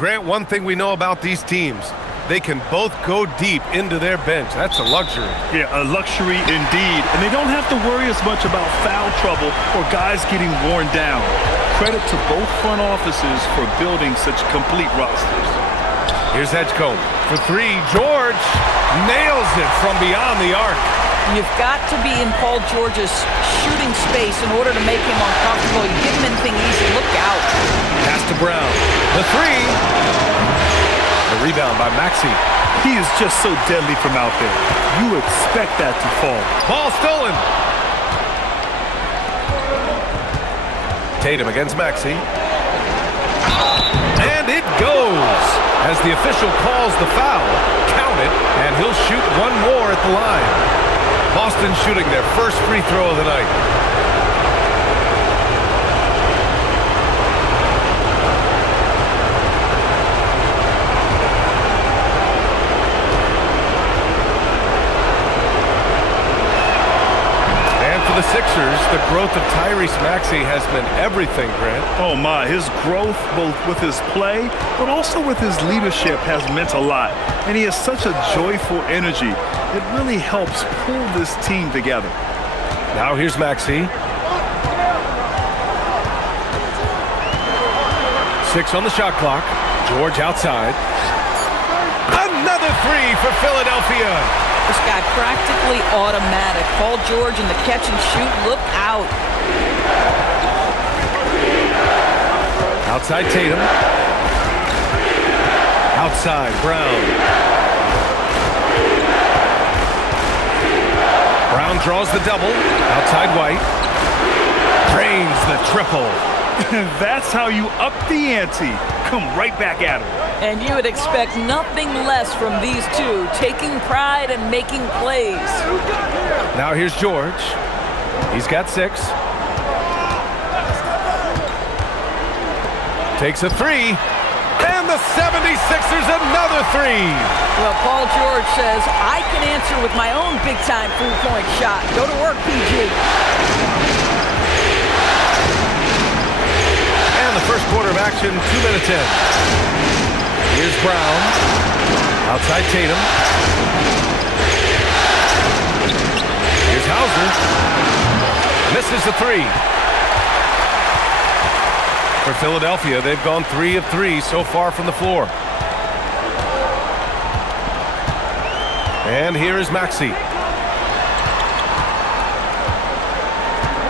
Grant, one thing we know about these teams, they can both go deep into their bench. That's a luxury. Yeah, a luxury indeed. And they don't have to worry as much about foul trouble or guys getting worn down. Credit to both front offices for building such complete rosters. Here's Edgecombe for three. George nails it from beyond the arc. You've got to be in Paul George's shooting space in order to make him uncomfortable. You give him anything easy, look out. Pass to Brown. The three. The rebound by Maxey. He is just so deadly from out there. You expect that to fall. Ball stolen. Tatum against Maxey. And it goes. As the official calls the foul, count it, and he'll shoot one more at the line. Boston shooting their first free throw of the night. The Sixers, the growth of Tyrese Maxey has been everything, Grant. Oh my, his growth both with his play but also with his leadership has meant a lot. And he has such a joyful energy. It really helps pull this team together. Now here's Maxey. 6 on the shot clock. George outside. Another three for Philadelphia. This guy practically automatic. Paul George in the catch and shoot. Look out. Outside Tatum. Outside Brown. Brown draws the double. Outside White. Drains the triple. That's how you up the ante. Come right back at him. And you would expect nothing less from these two, taking pride and making plays. Now here's George. He's got 6. Takes a three. And the 76ers another three. Well, Paul George says, I can answer with my own big-time three-point shot. Go to work, PG. And the first quarter of action, 2 minutes in. Here's Brown. Outside Tatum. Here's Hauser. Misses the three. For Philadelphia, they've gone 3 of 3 so far from the floor. And here is Maxey.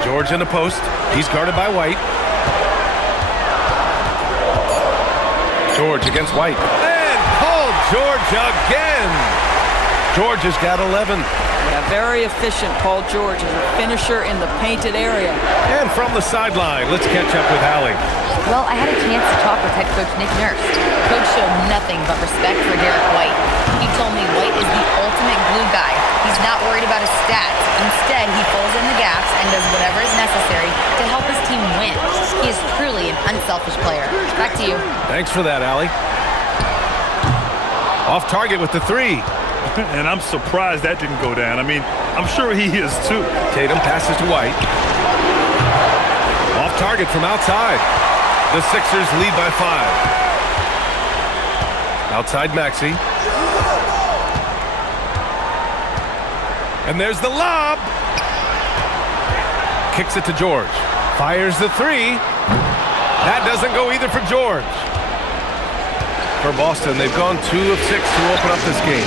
George in the post. He's guarded by White. George against White. And Paul George again. George has got 11. Yeah, very efficient. Paul George is a finisher in the painted area. And from the sideline, let's catch up with Allie. Well, I had a chance to talk with head coach Nick Nurse. Coach showed nothing but respect for Derek White. He told me White is the ultimate glue guy. He's not worried about his stats. Instead, he fills in the gaps and does whatever is necessary to help his team win. He is truly an unselfish player. Back to you. Thanks for that, Allie. Off target with the three. And I'm surprised that didn't go down. I mean, I'm sure he is too. Tatum passes to White. Off target from outside. The Sixers lead by 5. Outside Maxey. And there's the lob. Kicks it to George. Fires the three. That doesn't go either for George. For Boston, they've gone 2 of 6 to open up this game.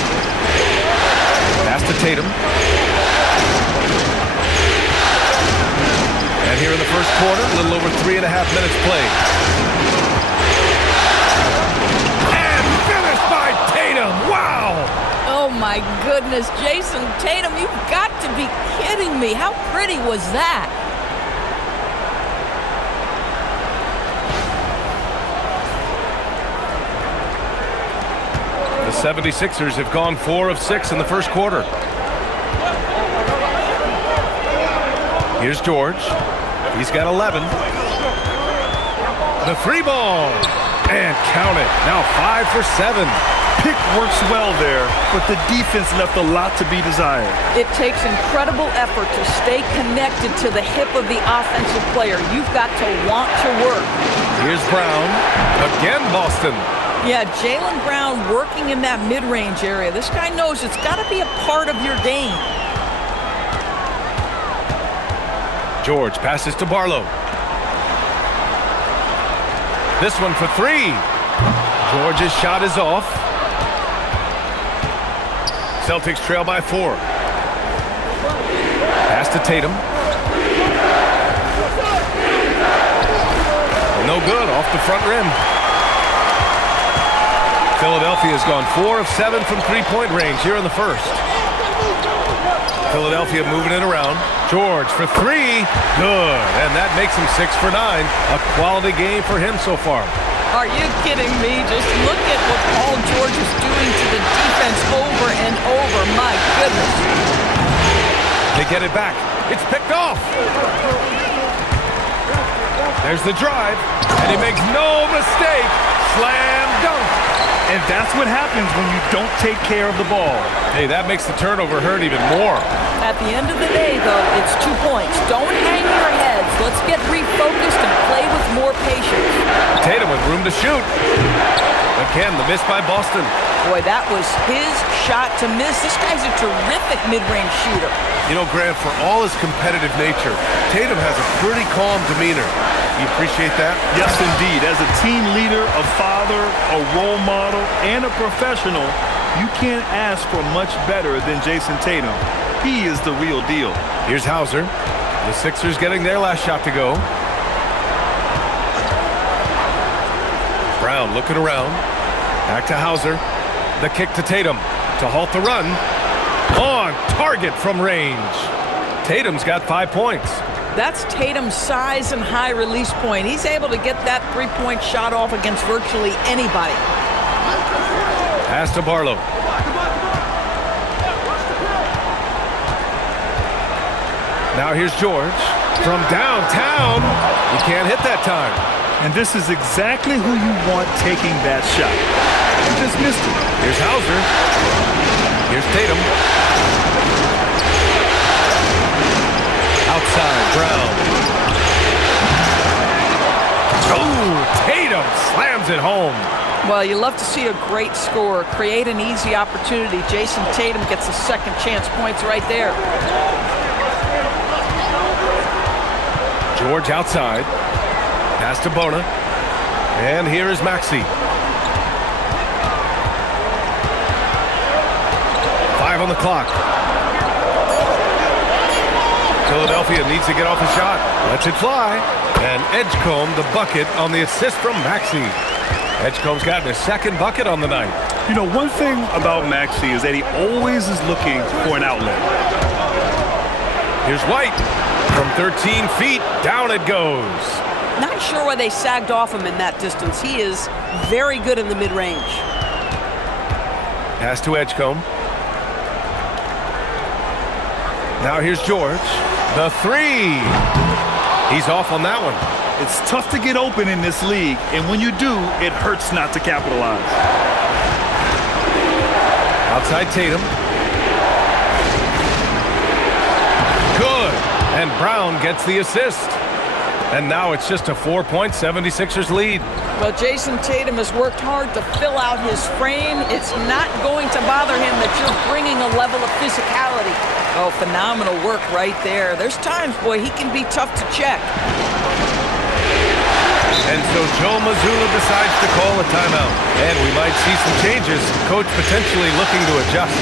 Pass to Tatum. And here in the first quarter, a little over 3.5 minutes played. And finished by Tatum. Wow! Oh, my goodness. Jason Tatum, you've got to be kidding me. How pretty was that? The 76ers have gone 4 of 6 in the first quarter. Here's George. He's got 11. The three ball. And count it. Now 5 for 7. Pick works well there, but the defense left a lot to be desired. It takes incredible effort to stay connected to the hip of the offensive player. You've got to want to work. Here's Brown. Again, Boston. Yeah, Jaylen Brown working in that mid-range area. This guy knows it's got to be a part of your game. George passes to Barlow. This one for three. George's shot is off. Celtics trail by 4. Pass to Tatum. No good, off the front rim. Philadelphia's gone 4 of 7 from three-point range here in the first. Philadelphia moving it around. George for 3. Good. And that makes him 6 for 9. A quality game for him so far. Are you kidding me? Just look at what Paul George is doing to the defense over and over. My goodness. They get it back. It's picked off. There's the drive. And he makes no mistake. Slam dunk. And that's what happens when you don't take care of the ball. Hey, that makes the turnover hurt even more. At the end of the day, though, it's 2 points. Don't hang your heads. Let's get refocused and play with more patience. Tatum with room to shoot. Again, the miss by Boston. Boy, that was his shot to miss. This guy's a terrific mid-range shooter. You know, Grant, for all his competitive nature, Tatum has a pretty calm demeanor. You appreciate that? Yes, indeed. As a team leader, a father, a role model, and a professional, you can't ask for much better than Jason Tatum. He is the real deal. Here's Hauser. The Sixers getting their last shot to go. Brown looking around. Back to Hauser. The kick to Tatum to halt the run. On target from range. Tatum's got 5 points. That's Tatum's size and high release point. He's able to get that three-point shot off against virtually anybody. Pass to Barlow. Now here's George. From downtown. He can't hit that time. And this is exactly who you want taking that shot. You just missed it. Here's Hauser. Here's Tatum. Outside, Brown. Oh, Tatum slams it home. Well, you love to see a great score create an easy opportunity. Jason Tatum gets a second chance points right there. George outside. Pass to Bona. And here is Maxey. 5 on the clock. Philadelphia needs to get off a shot. Lets it fly. And Edgecombe the bucket on the assist from Maxey. Edgecombe's gotten his second bucket on the night. You know, one thing about Maxey is that he always is looking for an outlet. Here's White. From 13 feet, down it goes. Not sure why they sagged off him in that distance. He is very good in the mid-range. Pass to Edgecombe. Now here's George. The 3. He's off on that one. It's tough to get open in this league, and when you do, it hurts not to capitalize. Outside Tatum. Good. And Brown gets the assist. And now it's just a 4-point 76ers lead. Well, Jason Tatum has worked hard to fill out his frame. It's not going to bother him that you're bringing a level of physicality. Oh, phenomenal work right there. There's times, boy, he can be tough to check. And so Joe Mazzulla decides to call a timeout. And we might see some changes. Coach potentially looking to adjust.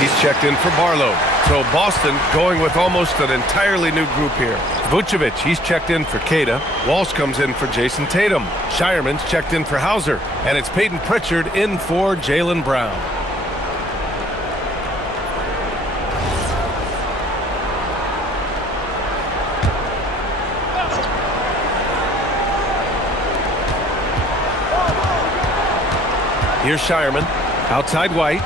He's checked in for Barlow. So Boston going with almost an entirely new group here. Vucevic, he's checked in for Queta. Walsh comes in for Jason Tatum. Shireman's checked in for Hauser. And it's Peyton Pritchard in for Jaylen Brown. Here's Shireman. Outside White.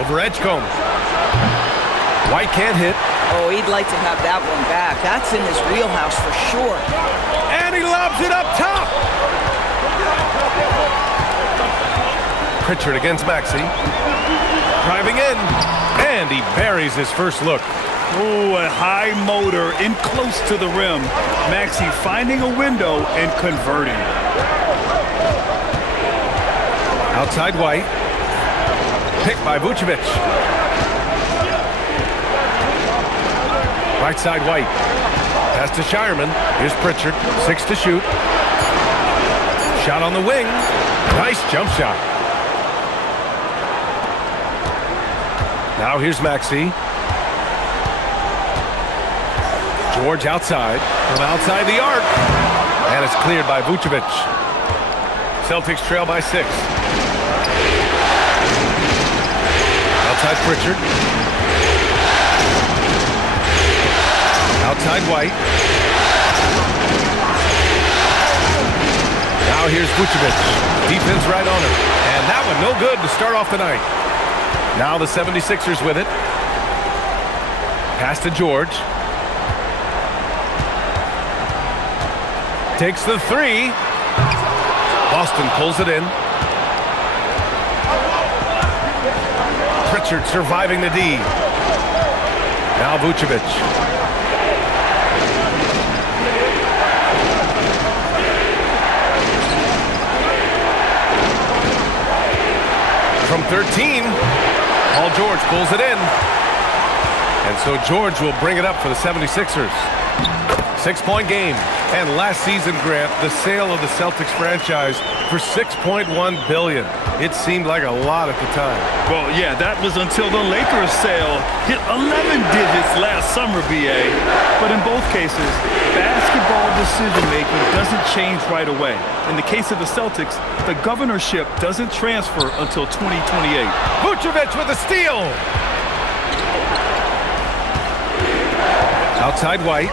Over Edgecombe. White can't hit. Oh, he'd like to have that one back. That's in his wheelhouse for sure. And he lobs it up top. Pritchard against Maxey. Driving in, and he buries his first look. Ooh, a high motor in close to the rim. Maxey finding a window and converting. Outside White. Picked by Vucevic. Right side White. Pass to Shireman. Here's Pritchard. 6 to shoot. Shot on the wing. Nice jump shot. Now here's Maxey. George outside. From outside the arc. And it's cleared by Vucevic. Celtics trail by 6. Outside Pritchard. Outside White. Now here's Vucevic. Defense right on him. And that one no good to start off the night. Now the 76ers with it. Pass to George. Takes the 3. Boston pulls it in. Pritchard surviving the D. Now Vucevic. From 13, Paul George pulls it in. And so George will bring it up for the 76ers. 6-point game. And last season, Grant, the sale of the Celtics franchise for $6.1 billion. It seemed like a lot at the time. Well, yeah, that was until the Lakers sale hit 11 digits last summer, BA. But in both cases, basketball decision-making doesn't change right away. In the case of the Celtics, the governorship doesn't transfer until 2028. Vucevic with a steal. Outside White.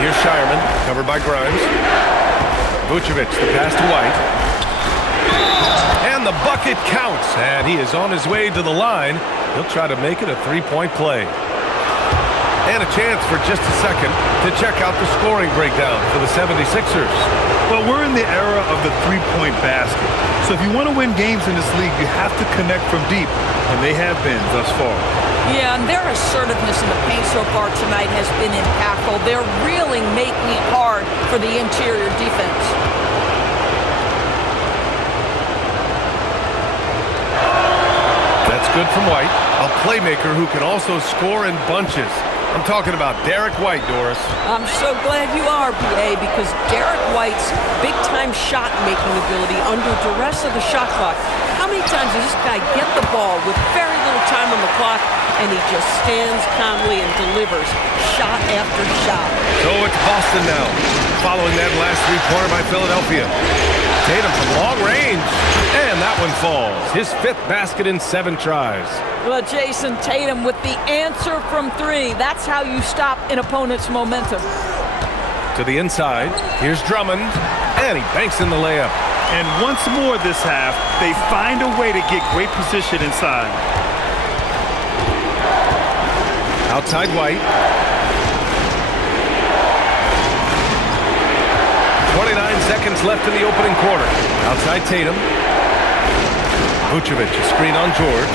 Here's Shireman, covered by Grimes. Vucevic, the pass to White. And the bucket counts, and he is on his way to the line. He'll try to make it a 3-point play. And a chance for just a second to check out the scoring breakdown for the 76ers. Well, we're in the era of the three-point basket. So if you want to win games in this league, you have to connect from deep, and they have been thus far. Yeah, and their assertiveness in the paint so far tonight has been impactful. They're really making it hard for the interior defense. That's good from White, a playmaker who can also score in bunches. I'm talking about Derek White, Doris. I'm so glad you are, BA, because Derek White's big-time shot-making ability under duress of the shot clock. How many times does this guy get the ball with very little time on the clock, and he just stands calmly and delivers shot after shot? So it's Boston now, following that last three-pointer by Philadelphia. Tatum from long range, and that one falls. His 5th basket in 7 tries. Well, Jason Tatum with the answer from 3. That's how you stop an opponent's momentum. To the inside, here's Drummond, and he banks in the layup. And once more this half, they find a way to get great position inside. Outside White. 29 seconds left in the opening quarter. Outside Tatum. Vucevic, a screen on George.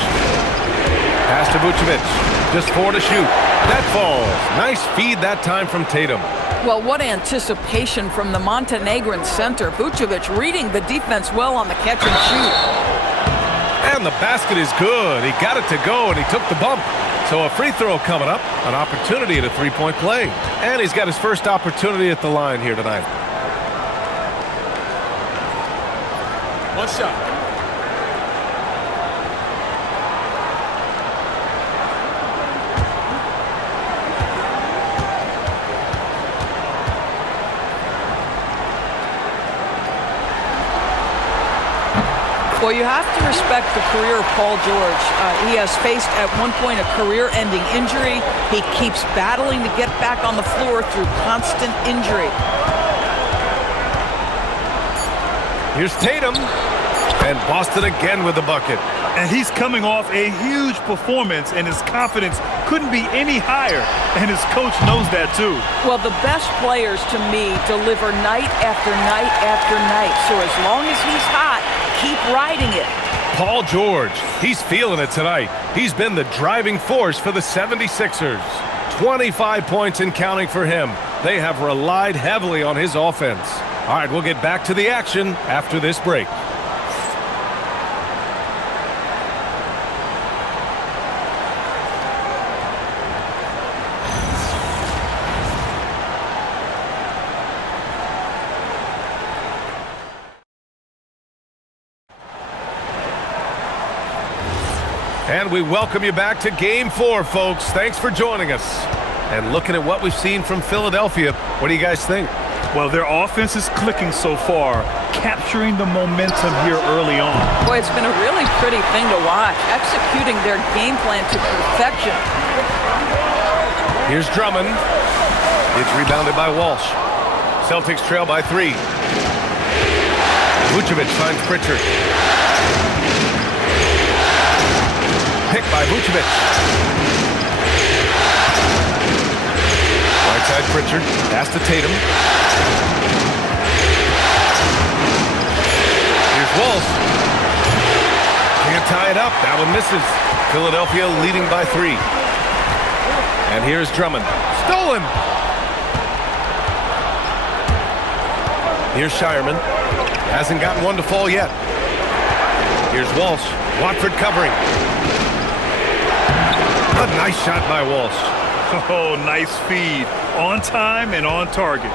Pass to Vucevic. Just 4 to shoot. That falls. Nice feed that time from Tatum. Well, what anticipation from the Montenegrin center. Vucevic reading the defense well on the catch and shoot. And the basket is good. He got it to go, and he took the bump. So a free throw coming up. An opportunity at a 3-point play. And he's got his first opportunity at the line here tonight. One shot. Well, you have to respect the career of Paul George. He has faced at one point a career-ending injury. He keeps battling to get back on the floor through constant injury. Here's Tatum. And Boston again with the bucket. And he's coming off a huge performance, and his confidence couldn't be any higher. And his coach knows that, too. Well, the best players, to me, deliver night after night after night. So as long as he's hot, keep riding it. Paul George, he's feeling it tonight. He's been the driving force for the 76ers. 25 points and counting for him. They have relied heavily on his offense. All right, we'll get back to the action after this break. And we welcome you back to Game 4, folks. Thanks for joining us. And looking at what we've seen from Philadelphia, what do you guys think? Well, their offense is clicking so far, capturing the momentum here early on. Boy, it's been a really pretty thing to watch, executing their game plan to perfection. Here's Drummond. It's rebounded by Walsh. Celtics trail by 3. Vucevic finds Pritchard. Picked by Vucevic. Right side Pritchard. Pass to Tatum. Here's Walsh. Can't tie it up. That one misses. Philadelphia leading by 3. And here's Drummond. Stolen. Here's Shireman. Hasn't gotten one to fall yet. Here's Walsh. Watford covering. A nice shot by Walsh. Oh, nice feed. On time and on target.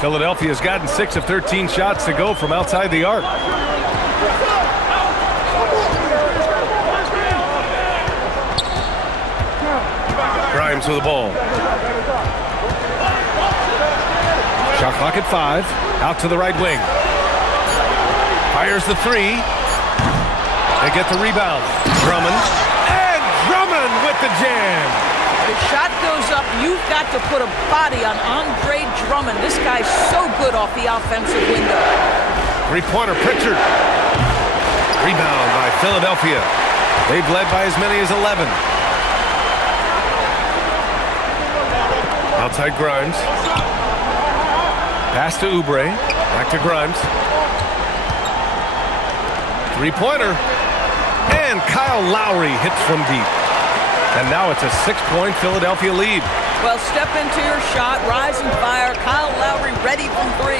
Philadelphia's gotten 6 of 13 shots to go from outside the arc. Grimes with the ball. Shot clock at 5. Out to the right wing. Fires the 3. They get the rebound. Drummond. And Drummond with the jam. The shot goes up. You've got to put a body on Andre Drummond. This guy's so good off the offensive window. Three-pointer Pritchard. Rebound by Philadelphia. They've led by as many as 11. Outside Grimes. Pass to Oubre. Back to Grimes. Three-pointer. And Kyle Lowry hits from deep. And now it's a 6-point Philadelphia lead. Well, step into your shot, rise and fire. Kyle Lowry ready from 3.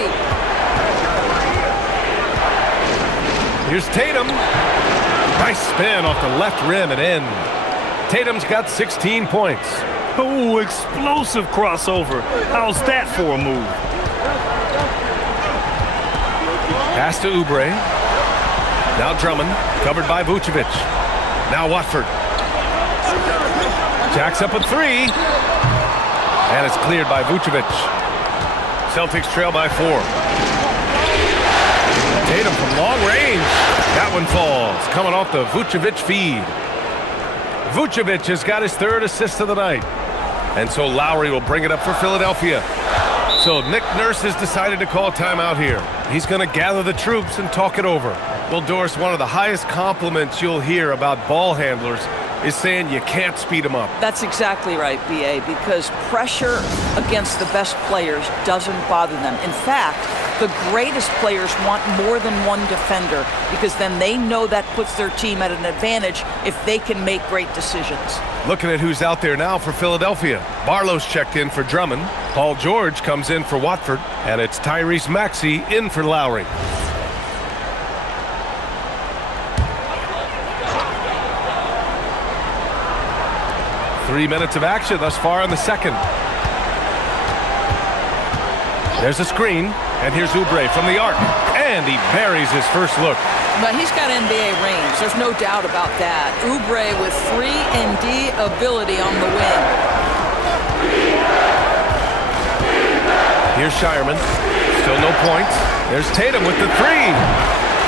Here's Tatum. Nice spin off the left rim and in. Tatum's got 16 points. Oh, explosive crossover. How's that for a move? Pass to Oubre. Now Drummond, covered by Vucevic. Now Watford. Jacks up a 3. And it's cleared by Vucevic. Celtics trail by 4. Tatum from long range. That one falls, coming off the Vucevic feed. Vucevic has got his 3rd assist of the night. And so Lowry will bring it up for Philadelphia. So Nick Nurse has decided to call timeout here. He's going to gather the troops and talk it over. Well, Doris, one of the highest compliments you'll hear about ball handlers is saying you can't speed them up. That's exactly right, B.A., because pressure against the best players doesn't bother them. In fact, the greatest players want more than one defender because then they know that puts their team at an advantage if they can make great decisions. Looking at who's out there now for Philadelphia. Barlow's checked in for Drummond. Paul George comes in for Watford. And it's Tyrese Maxey in for Lowry. Three minutes of action thus far in the second. There's a screen, and here's Oubre from the arc. And he buries his first look. But he's got NBA range. There's no doubt about that. Oubre with 3-and-D ability on the wing. Here's Shireman. Still no points. There's Tatum with the 3.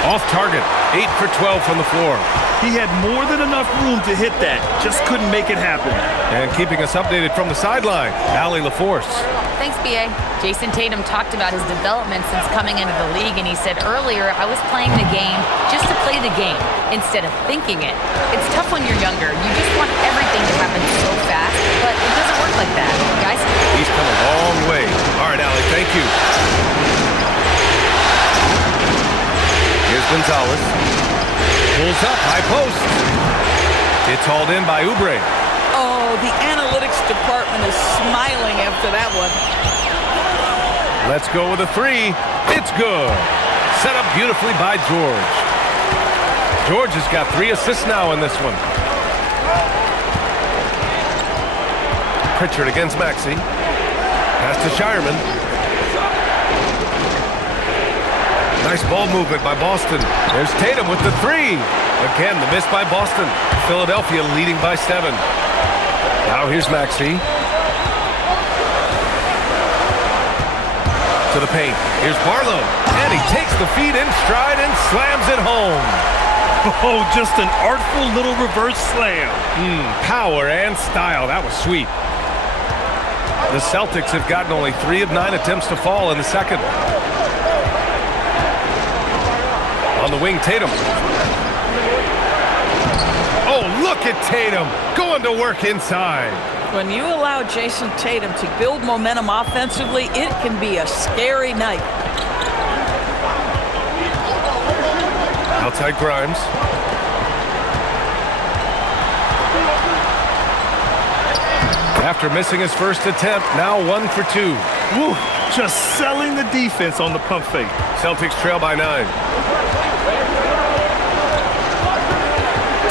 Off target. 8 for 12 from the floor. He had more than enough room to hit that. Just couldn't make it happen. And keeping us updated from the sideline, Allie LaForce. Thanks, B.A. Jason Tatum talked about his development since coming into the league, and he said earlier, I was playing the game just to play the game instead of thinking it. It's tough when you're younger. You just want everything to happen so fast, but it doesn't work like that, guys. He's come a long way. All right, Allie, thank you. Here's Gonzalez. Pulls up, high post. It's hauled in by Oubre. Oh, the analytics department is smiling after that one. Let's go with a three. It's good. Set up beautifully by George. George has got 3 assists now in this one. Pritchard against Maxey. Pass to Shireman. Nice ball movement by Boston. There's Tatum with the 3. Again, the miss by Boston. Philadelphia leading by 7. Now here's Maxey. To the paint. Here's Barlow. And he takes the feed in stride and slams it home. Oh, just an artful little reverse slam. Power and style. That was sweet. The Celtics have gotten only 3 of 9 attempts to fall in the second. On the wing, Tatum. Oh, look at Tatum going to work inside. When you allow Jason Tatum to build momentum offensively, it can be a scary night. Outside Grimes. After missing his first attempt, now 1 for 2. Woo, just selling the defense on the pump fake. Celtics trail by 9.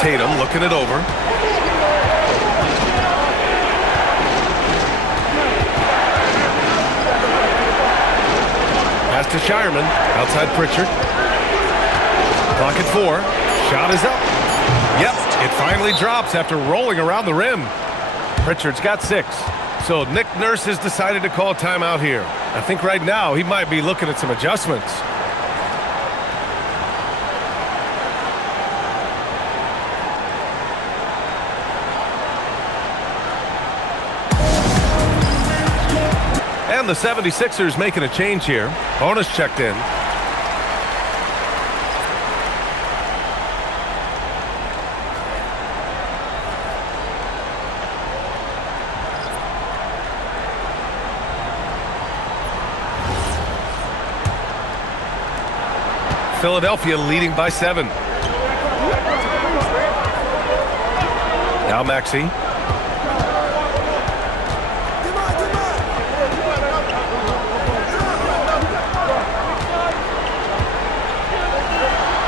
Tatum looking it over. Pass to Shireman. Outside Pritchard. Clock at 4. Shot is up. Yep, it finally drops after rolling around the rim. Pritchard's got 6. So Nick Nurse has decided to call timeout here. I think right now he might be looking at some adjustments. And the 76ers making a change here. Bonus checked in. Philadelphia leading by 7. Now Maxey.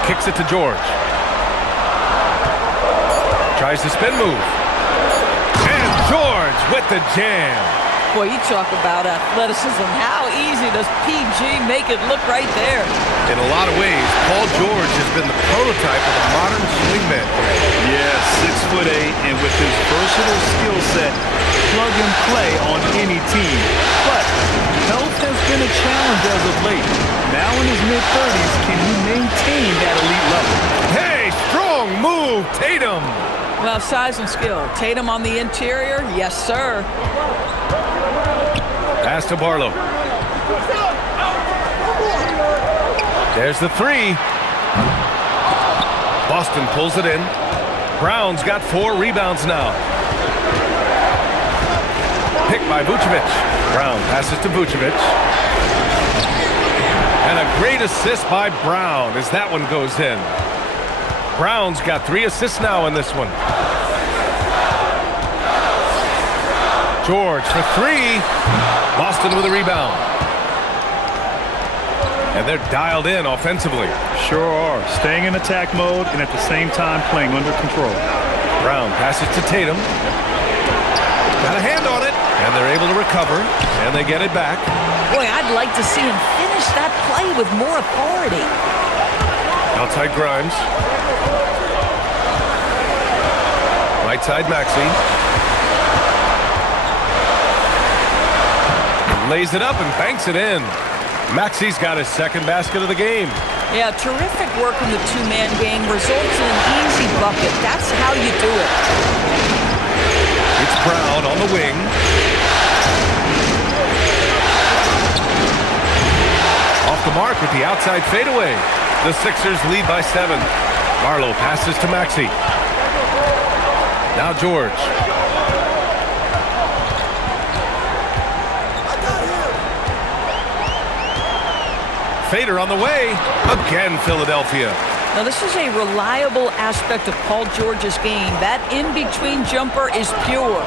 Kicks it to George. Tries the spin move. And George with the jam. Boy, you talk about athleticism. How easy does PG make it look right there? In a lot of ways, Paul George has been the prototype of a modern swingman. Yeah, 6'8", and with his versatile skill set, plug and play on any team. But health has been a challenge as of late. Now in his mid-30s, can he maintain that elite level? Hey, strong move, Tatum. Well, size and skill. Tatum on the interior, yes, sir. Pass to Barlow. There's the 3. Boston pulls it in. Brown's got 4 rebounds now. Picked by Vucevic. Brown passes to Vucevic. And a great assist by Brown as that one goes in. Brown's got 3 assists now in this one. George for 3. Boston with a rebound. And they're dialed in offensively. Sure are. Staying in attack mode and at the same time playing under control. Brown passes to Tatum. Got a hand on it. And they're able to recover. And they get it back. Boy, I'd like to see him finish that play with more authority. Outside Grimes. Right side Maxey. Lays it up and banks it in. Maxey's got his second basket of the game. Yeah, terrific work in the two-man game results in an easy bucket. That's how you do it. It's Brown on the wing. Off the mark with the outside fadeaway. The Sixers lead by 7. Barlow passes to Maxey. Now George. Fader on the way. Again, Philadelphia. Now, this is a reliable aspect of Paul George's game. That in-between jumper is pure.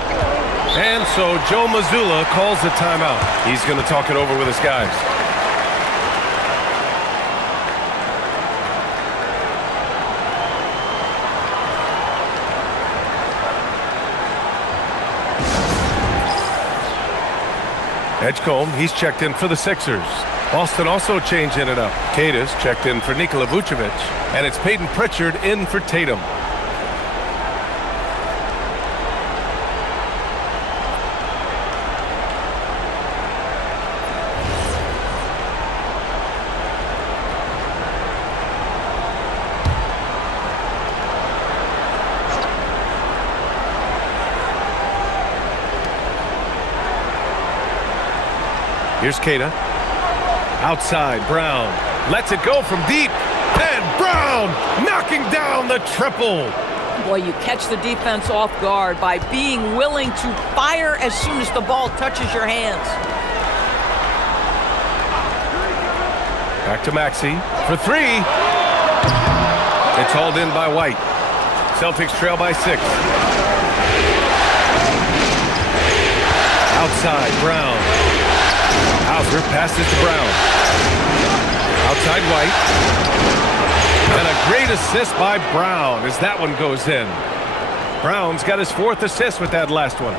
And so Joe Mazzulla calls the timeout. He's going to talk it over with his guys. Edgecombe, he's checked in for the Sixers. Boston also changing it up. Cadiz checked in for Nikola Vucevic. And it's Peyton Pritchard in for Tatum. Here's Kata. Outside, Brown. Lets it go from deep. And Brown knocking down the triple. Boy, you catch the defense off guard by being willing to fire as soon as the ball touches your hands. Back to Maxey for 3. It's hauled in by White. Celtics trail by 6. Outside, Brown. Hauser passes to Brown. Outside White. And a great assist by Brown as that one goes in. Brown's got his 4th assist with that last one.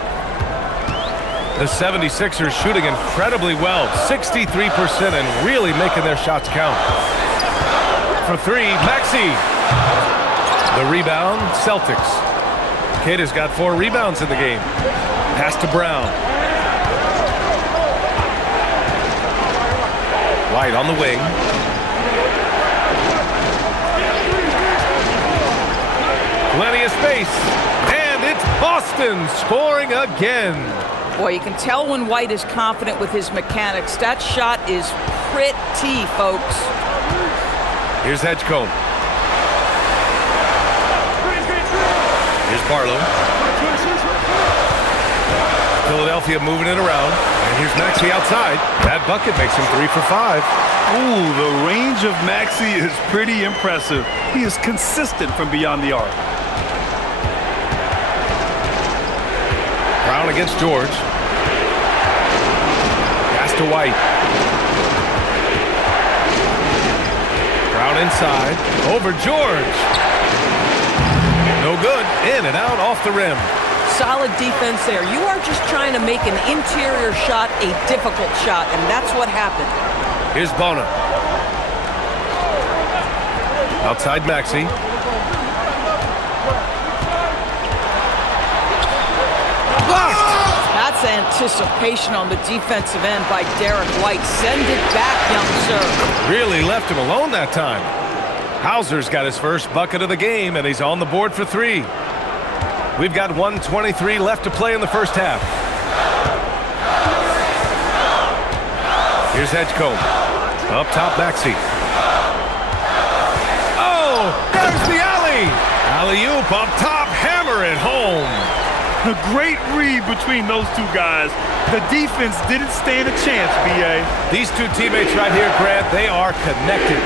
The 76ers shooting incredibly well. 63% and really making their shots count. For 3, Maxey. The rebound, Celtics. Kata's got 4 rebounds in the game. Pass to Brown. White on the wing. Plenty of space. And it's Boston scoring again. Boy, you can tell when White is confident with his mechanics. That shot is pretty, folks. Here's Edgecombe. Here's Barlow. Philadelphia moving it around. And here's Maxey outside. That bucket makes him 3 for 5. Ooh, the range of Maxey is pretty impressive. He is consistent from beyond the arc. Brown against George. Pass to White. Brown inside. Over George. No good. In and out off the rim. Solid defense there. You are just trying to make an interior shot a difficult shot, and that's what happened. Here's Bona. Outside Maxey. Blocked! That's anticipation on the defensive end by Derek White. Send it back, young sir. Really left him alone that time. Hauser's got his first bucket of the game, and he's on the board for 3. We've got 1:23 left to play in the first half. Here's Edgecombe. Up top, Maxey. Oh, there's the alley. Alley-oop up top, hammer it home. A great read between those two guys. The defense didn't stand a chance, B.A. These two teammates right here, Grant, they are connected.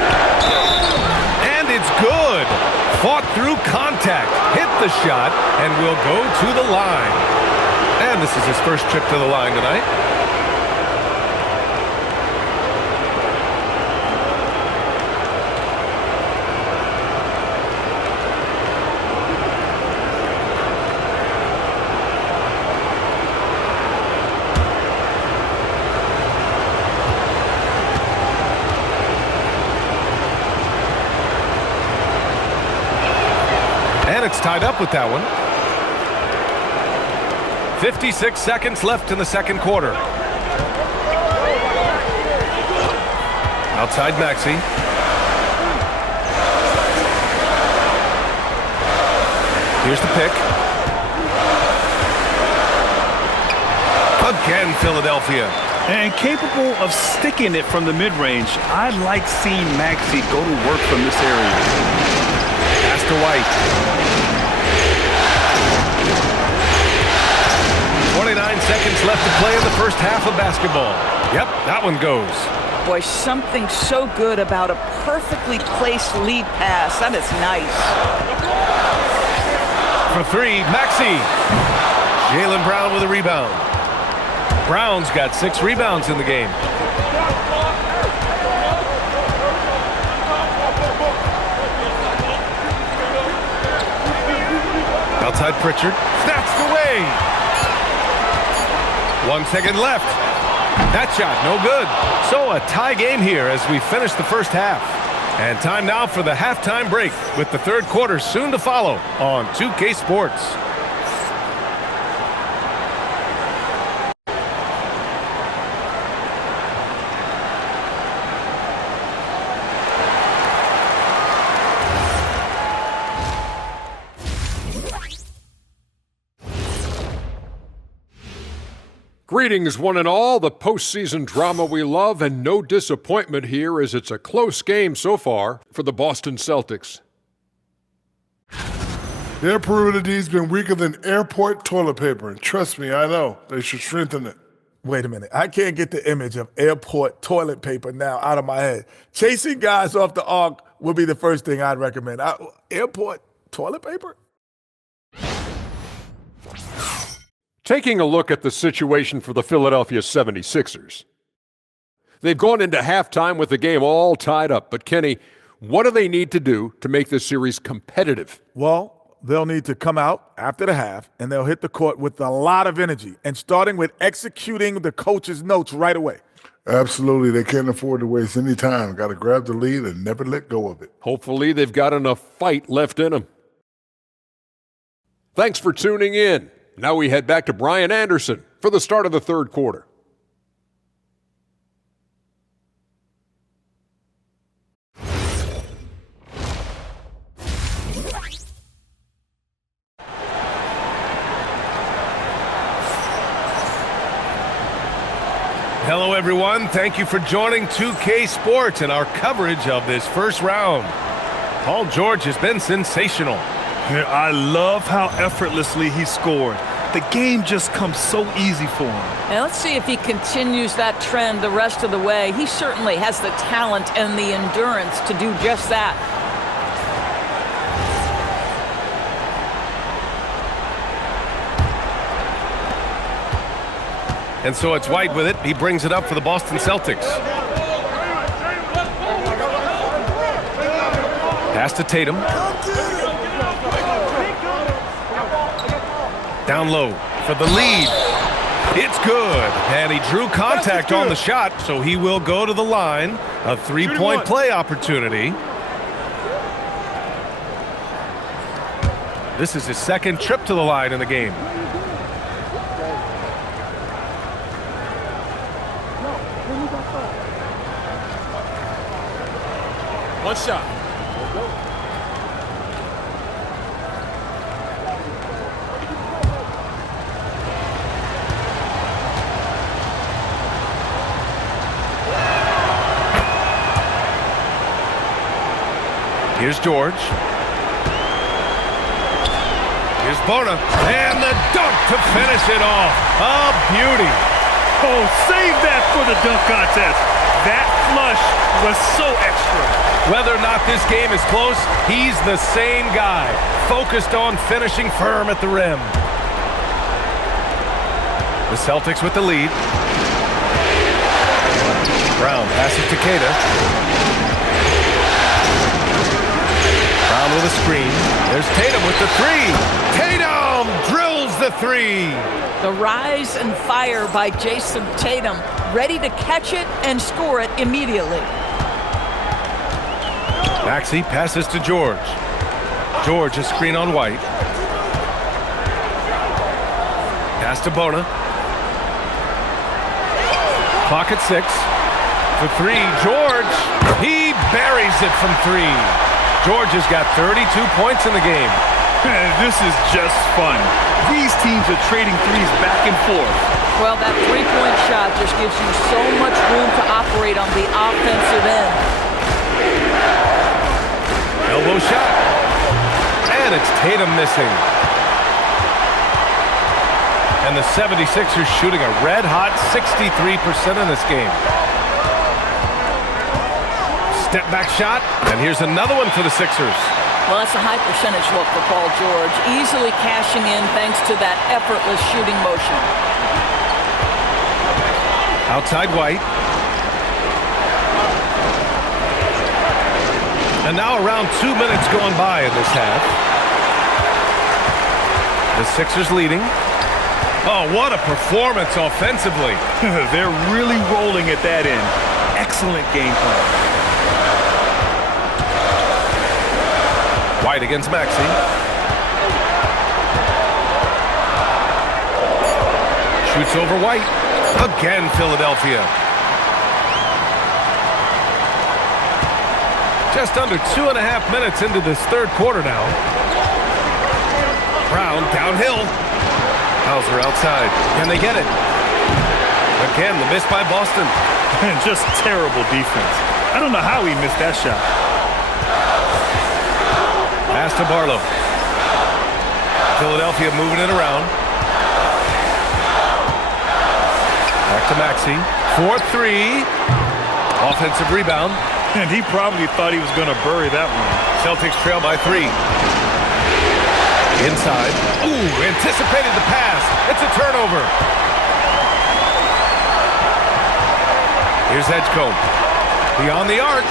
And it's good. Fought through contact, hit the shot, and will go to the line. And this is his first trip to the line tonight. It's tied up with that one. 56 seconds left in the second quarter. Outside Maxey. Here's the pick. Again, Philadelphia. And capable of sticking it from the mid-range, I like seeing Maxey go to work from this area. Pass to White. 29 seconds left to play in the first half of basketball. Yep, that one goes. Boy, something so good about a perfectly placed lead pass. That is nice. For three, Maxey. Jaylen Brown with a rebound. Brown's got 6 rebounds in the game. Outside Pritchard. Snatched away. 1 second left. That shot, no good. So a tie game here as we finish the first half. And time now for the halftime break with the third quarter soon to follow on 2K Sports. Greetings, one and all. The postseason drama we love, and no disappointment here as it's a close game so far for the Boston Celtics. Their perimeter D's been weaker than airport toilet paper, and trust me, I know. They should strengthen it. Wait a minute. I can't get the image of airport toilet paper now out of my head. Chasing guys off the arc would be the first thing I'd recommend. Airport toilet paper? Taking a look at the situation for the Philadelphia 76ers. They've gone into halftime with the game all tied up, but Kenny, what do they need to do to make this series competitive? Well, they'll need to come out after the half, and they'll hit the court with a lot of energy, and starting with executing the coach's notes right away. Absolutely. They can't afford to waste any time. Got to grab the lead and never let go of it. Hopefully they've got enough fight left in them. Thanks for tuning in. Now we head back to Brian Anderson for the start of the third quarter. Hello, everyone. Thank you for joining 2K Sports and our coverage of this first round. Paul George has been sensational. I love how effortlessly he scored. The game just comes so easy for him. And let's see if he continues that trend the rest of the way. He certainly has the talent and the endurance to do just that. And so it's White with it. He brings it up for the Boston Celtics. Pass to Tatum. Down low for the lead. It's good. And he drew contact on the shot, so he will go to the line. A three-point play opportunity. This is his second trip to the line in the game. One shot. Here's George. Here's Bona. And the dunk to finish it off. A beauty. Oh, save that for the dunk contest. That flush was so extra. Whether or not this game is close, he's the same guy. Focused on finishing firm at the rim. The Celtics with the lead. Brown passes to Queta. Brown with a screen. There's Tatum with the three. Tatum drills the three. The rise and fire by Jason Tatum, ready to catch it and score it immediately. Maxey passes to George. George, a screen on White. Pass to Bona. Clock at 6. For three, George. He buries it from three. George has got 32 points in the game. This is just fun. These teams are trading threes back and forth. Well, that three-point shot just gives you so much room to operate on the offensive end. Elbow shot. And it's Tatum missing. And the 76ers shooting a red-hot 63% in this game. Step-back shot. And here's another one for the Sixers. Well, that's a high percentage look for Paul George. Easily cashing in thanks to that effortless shooting motion. Outside White. And now around 2 minutes going by in this half. The Sixers leading. Oh, what a performance offensively. They're really rolling at that end. Excellent game plan. White against Maxey. Shoots over White. Again, Philadelphia. Just under 2.5 minutes into this third quarter now. Brown downhill. Hauser outside. Can they get it? Again, the miss by Boston. Just terrible defense. I don't know how he missed that shot. Pass to Barlow. Philadelphia moving it around. Back to Maxey. 4-3. Offensive rebound. And he probably thought he was going to bury that one. Celtics trail by 3. Inside. Ooh, anticipated the pass. It's a turnover. Here's Edgecombe. Beyond the arc.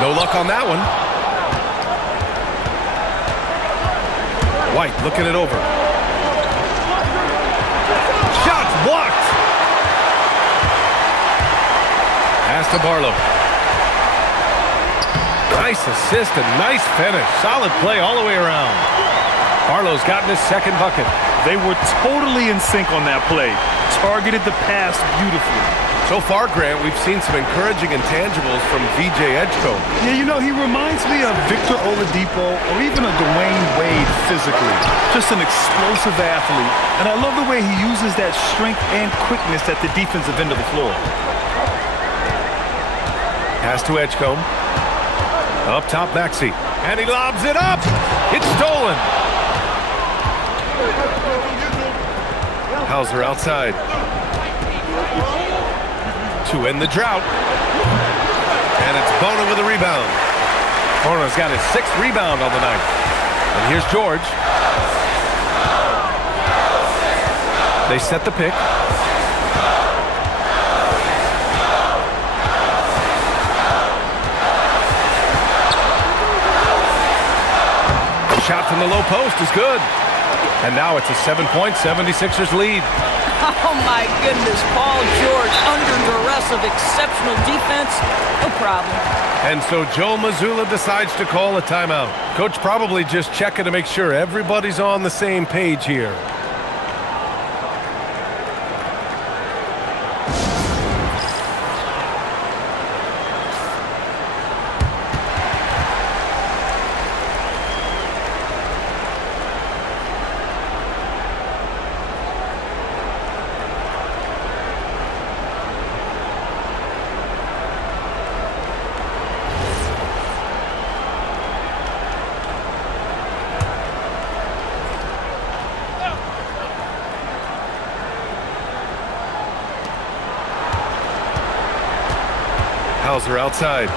No luck on that one. White looking it over. Shots blocked. Pass to Barlow. Nice assist and nice finish. Solid play all the way around. Barlow's gotten his second bucket. They were totally in sync on that play. Targeted the pass beautifully. So far, Grant, we've seen some encouraging intangibles from VJ Edgecombe. Yeah, you know, he reminds me of Victor Oladipo or even a Dwayne Wade physically. Just an explosive athlete. And I love the way he uses that strength and quickness at the defensive end of the floor. Pass to Edgecombe. Up top, Maxey. And he lobs it up. It's stolen. Hauser outside. To end the drought. And it's Bona with a rebound. Bona's got his 6th rebound on the night. And here's George. They set the pick. Shot from the low post is good. And now it's a 7-point 76ers lead. Oh, my goodness. Paul George under duress of exceptional defense. No problem. And so Joe Mazzulla decides to call a timeout. Coach probably just checking to make sure everybody's on the same page here. Hauser outside.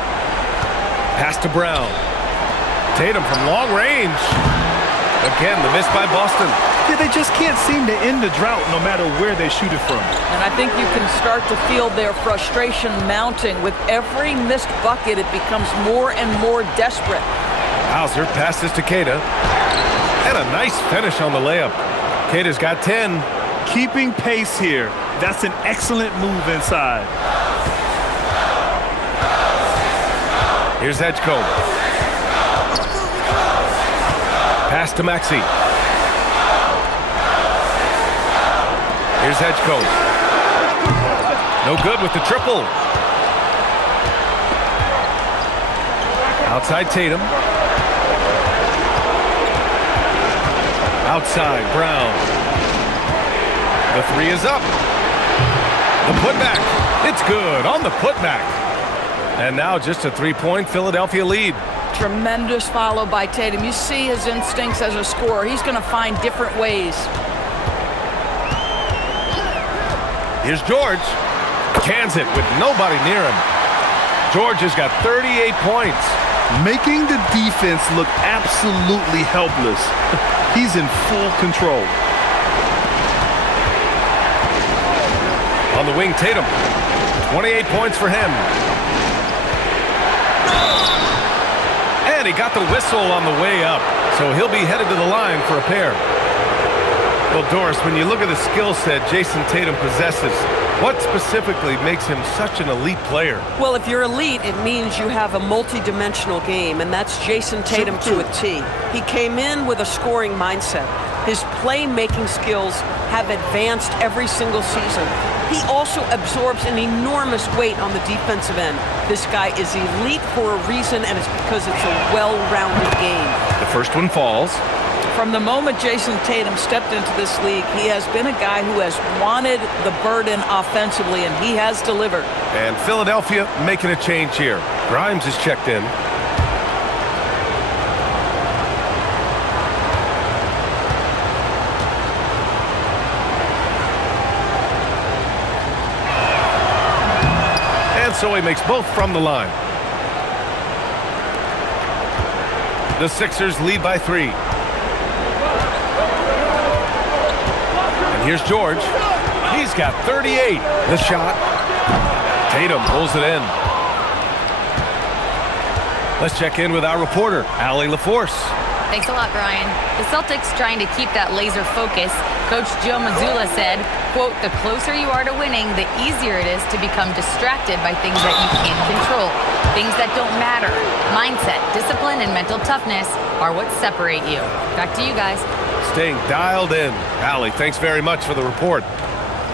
Pass to Brown. Tatum from long range. Again, the miss by Boston. Yeah, they just can't seem to end the drought no matter where they shoot it from. And I think you can start to feel their frustration mounting. With every missed bucket, it becomes more and more desperate. Hauser passes to Queta. And a nice finish on the layup. Queta's got 10. Keeping pace here. That's an excellent move inside. Here's Edgecombe. Pass to Maxey. Here's Edgecombe. No good with the triple. Outside Tatum. Outside, Brown. The three is up. The putback. It's good on the putback. And now just a three-point Philadelphia lead. Tremendous follow by Tatum. You see his instincts as a scorer. He's going to find different ways. Here's George. Cans it with nobody near him. George has got 38 points. Making the defense look absolutely helpless. He's in full control. On the wing, Tatum. 28 points for him. And he got the whistle on the way up, so he'll be headed to the line for a pair. Well, Doris, when you look at the skill set Jason Tatum possesses, what specifically makes him such an elite player? Well, if you're elite, it means you have a multi-dimensional game, and that's Jason Tatum to a T. He came in with a scoring mindset. His playmaking skills have advanced every single season. He also absorbs an enormous weight on the defensive end. This guy is elite for a reason, and it's because it's a well-rounded game. The first one falls. From the moment Jason Tatum stepped into this league, he has been a guy who has wanted the burden offensively, and he has delivered. And Philadelphia making a change here. Grimes is checked in. And so he makes both from the line. The Sixers lead by 3. Here's George. He's got 38. The shot. Tatum pulls it in. Let's check in with our reporter, Allie LaForce. Thanks a lot, Brian. The Celtics trying to keep that laser focus. Coach Joe Mazzulla said, quote, "The closer you are to winning, the easier it is to become distracted by things that you can't control. Things that don't matter. Mindset, discipline, and mental toughness are what separate you." Back to you guys. Staying dialed in. Allie, thanks very much for the report.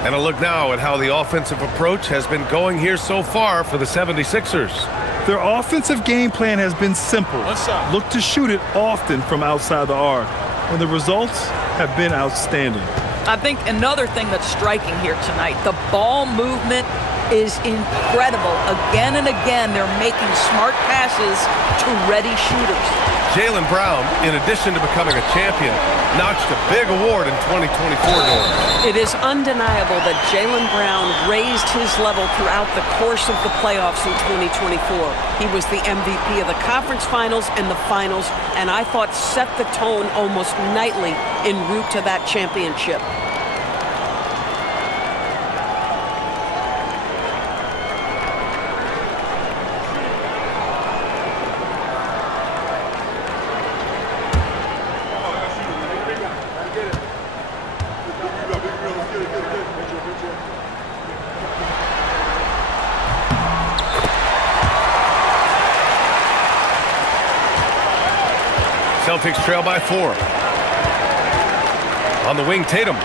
And a look now at how the offensive approach has been going here so far for the 76ers. Their offensive game plan has been simple. Look to shoot it often from outside the arc. And the results have been outstanding. I think another thing that's striking here tonight, the ball movement is incredible. Again and again, they're making smart passes to ready shooters. Jaylen Brown, in addition to becoming a champion, notched a big award in 2024. It is undeniable that Jaylen Brown raised his level throughout the course of the playoffs in 2024. He was the MVP of the conference finals and the finals, and I thought set the tone almost nightly en route to that championship. Celtics trail by 4. On the wing, Tatum. A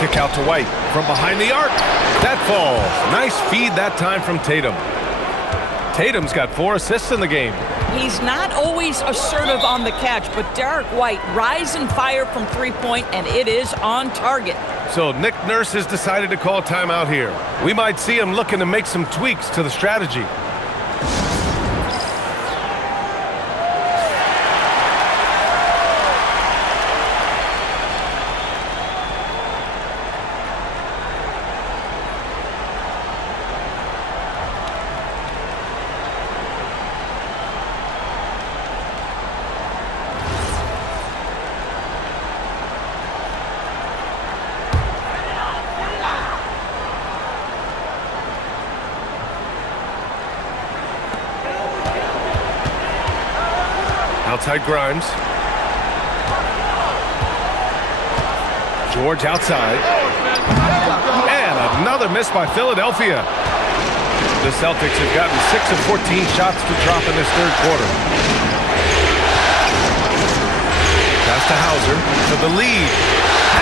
kick out to White from behind the arc. That falls. Nice feed that time from Tatum. Tatum's got 4 assists in the game. He's not always assertive on the catch, but Derek White rise and fire from three-point, and it is on target. So Nick Nurse has decided to call timeout here. We might see him looking to make some tweaks to the strategy. Outside Grimes. George outside. And another miss by Philadelphia. The Celtics have gotten 6 of 14 shots to drop in this third quarter. Pass to Hauser for the lead.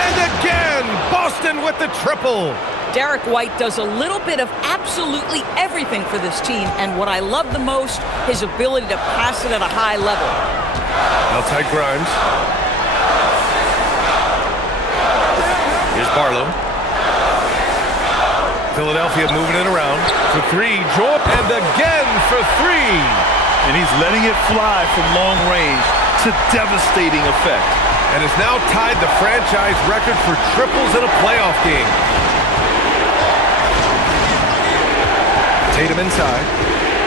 And again, Boston with the triple. Derek White does a little bit of absolutely everything for this team, and what I love the most, his ability to pass it at a high level. Outside Grimes. Barlow. Philadelphia moving it around for three. Jordan, and again for three. And he's letting it fly from long range to devastating effect. And has now tied the franchise record for triples in a playoff game. Tatum inside.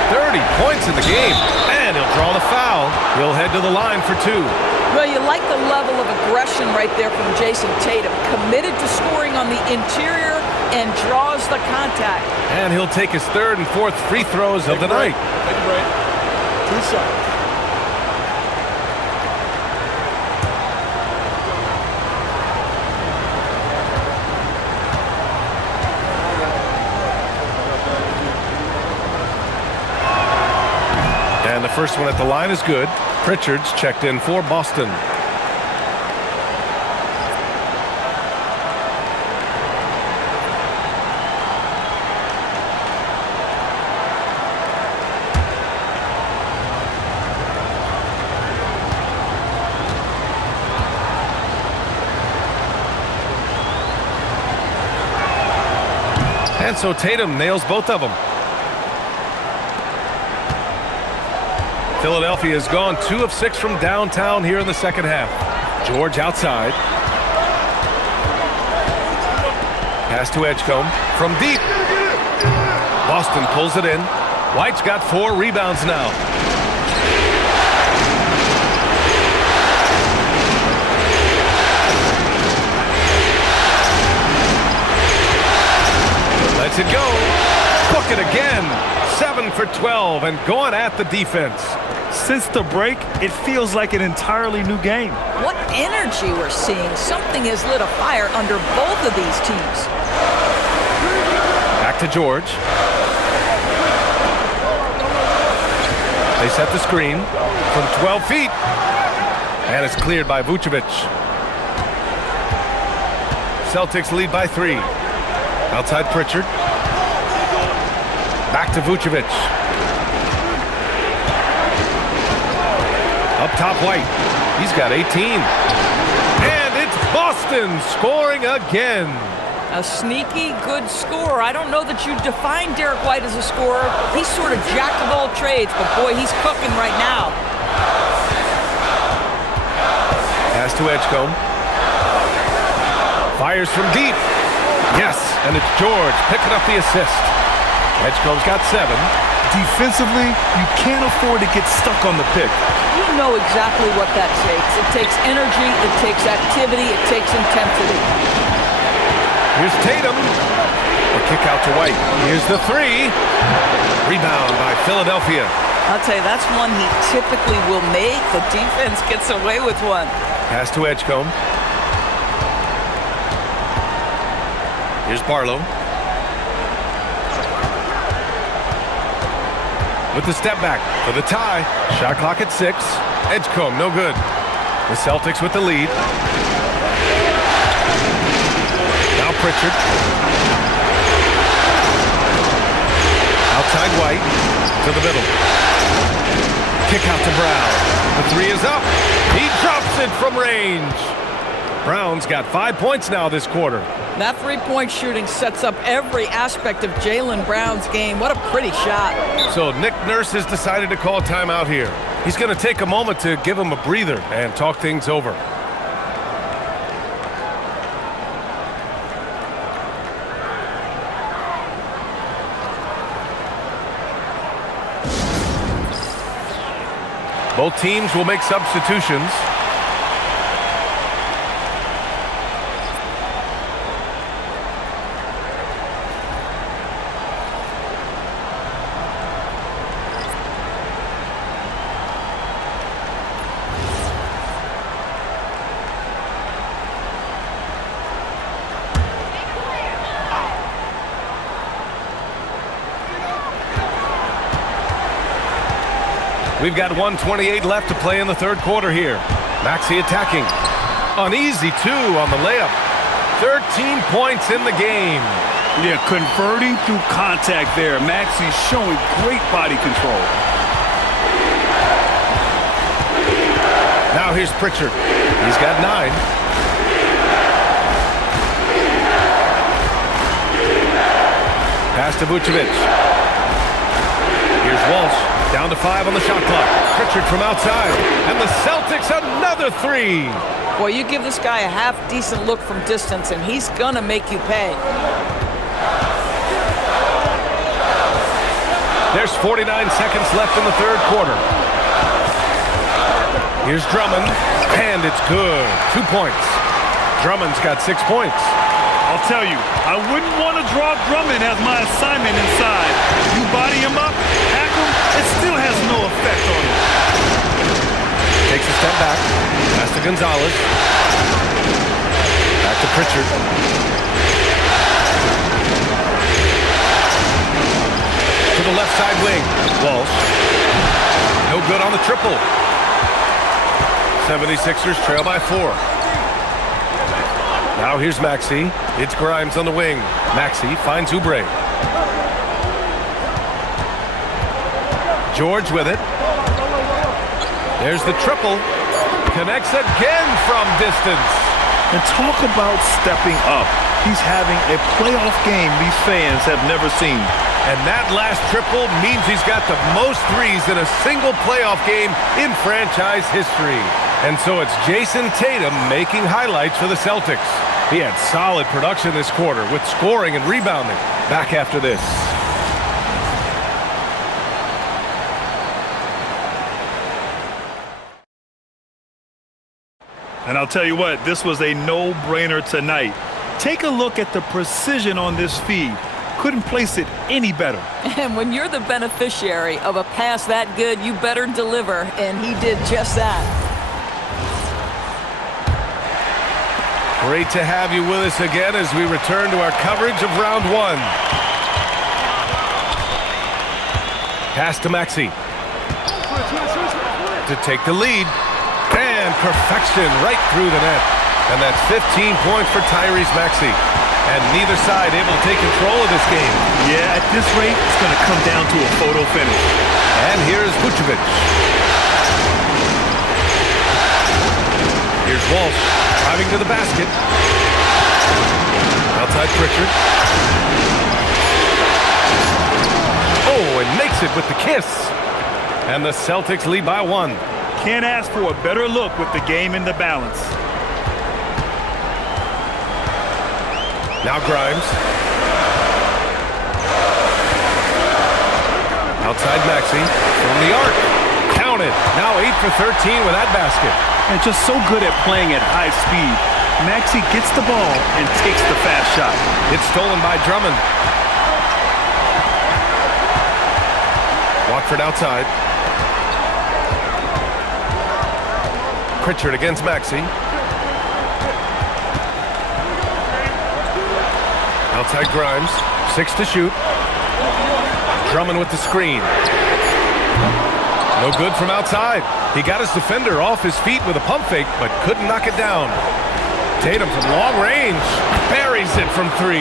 30 points in the game. And he'll draw the foul. He'll head to the line for two. Well, you like the level of aggression right there from Jason Tatum. Committed to scoring on the interior and draws the contact. And he'll take his third and fourth free throws of the night. Take a break. 2 shots. And the first one at the line is good. Pritchard's checked in for Boston. And so Tatum nails both of them. Philadelphia has gone 2 of 6 from downtown here in the second half. George outside. Pass to Edgecombe from deep. Boston pulls it in. White's got 4 rebounds now. Lets it go. Book it again. 7 for 12 and going at the defense. Since the break, it feels like an entirely new game. What energy we're seeing. Something has lit a fire under both of these teams. Back to George. They set the screen from 12 feet. And it's cleared by Vucevic. Celtics lead by 3. Outside Pritchard. Back to Vucevic. Up top White. He's got 18. And it's Boston scoring again. A sneaky good scorer. I don't know that you define Derek White as a scorer. He's sort of jack of all trades, but boy, he's cooking right now. Pass to Edgecombe. Fires from deep. Yes, and it's George picking up the assist. Edgecombe's got 7. Defensively, you can't afford to get stuck on the pick. You know exactly what that takes. It takes energy, it takes activity, it takes intensity. Here's Tatum. The kick out to White. Here's the 3. Rebound by Philadelphia. I'll tell you, that's one he typically will make. The defense gets away with one. Pass to Edgecombe. Here's Barlow. With the step back for the tie. Shot clock at 6. Edgecombe, no good. The Celtics with the lead. Now Pritchard. Outside White. To the middle. Kick out to Brown. The 3 is up. He drops it from range. Brown's got 5 points now this quarter. That three-point shooting sets up every aspect of Jaylen Brown's game. What a pretty shot. So Nick Nurse has decided to call timeout here. He's going to take a moment to give him a breather and talk things over. Both teams will make substitutions. We've got 1:28 left to play in the third quarter here. Maxey attacking. An easy 2 on the layup. 13 points in the game. Yeah, converting through contact there. Maxey's showing great body control. Now here's Pritchard. He's got 9. Pass to Vucevic. Here's Walsh. Down to 5 on the shot clock. Pritchard from outside. And the Celtics another 3. Boy, you give this guy a half-decent look from distance, and he's going to make you pay. There's 49 seconds left in the third quarter. Here's Drummond, and it's good. 2 points. Drummond's got 6 points. I'll tell you, I wouldn't want to drop Drummond as my assignment inside. You body him up, hack him, it still has no effect on him. Takes a step back. Pass to Gonzalez. Back to Pritchard. To the left side wing. Walsh. No good on the triple. 76ers trail by 4. Now here's Maxey. It's Grimes on the wing. Maxey finds Oubre. George with it. There's the triple. Connects again from distance. And talk about stepping up. He's having a playoff game these fans have never seen. And that last triple means he's got the most threes in a single playoff game in franchise history. And so it's Jason Tatum making highlights for the Celtics. He had solid production this quarter with scoring and rebounding. Back after this. And I'll tell you what, this was a no-brainer tonight. Take a look at the precision on this feed. Couldn't place it any better. And when you're the beneficiary of a pass that good, you better deliver, and he did just that. Great to have you with us again as we return to our coverage of round 1. Pass to Maxey. To take the lead. And perfection right through the net. And that's 15 points for Tyrese Maxey. And neither side able to take control of this game. Yeah, at this rate, it's going to come down to a photo finish. And here's Vucevic. Here's Walsh driving to the basket. Outside Pritchard. Oh, and makes it with the kiss. And the Celtics lead by 1. Can't ask for a better look with the game in the balance. Now Grimes. Outside Maxey from the arc. Count it. Now 8 for 13 with that basket. And just so good at playing at high speed. Maxey gets the ball and takes the fast shot. It's stolen by Drummond. Watford outside. Pritchard against Maxey. Outside Grimes. 6 to shoot. Drummond with the screen. No good from outside. He got his defender off his feet with a pump fake, but couldn't knock it down. Tatum from long range. Buries it from 3.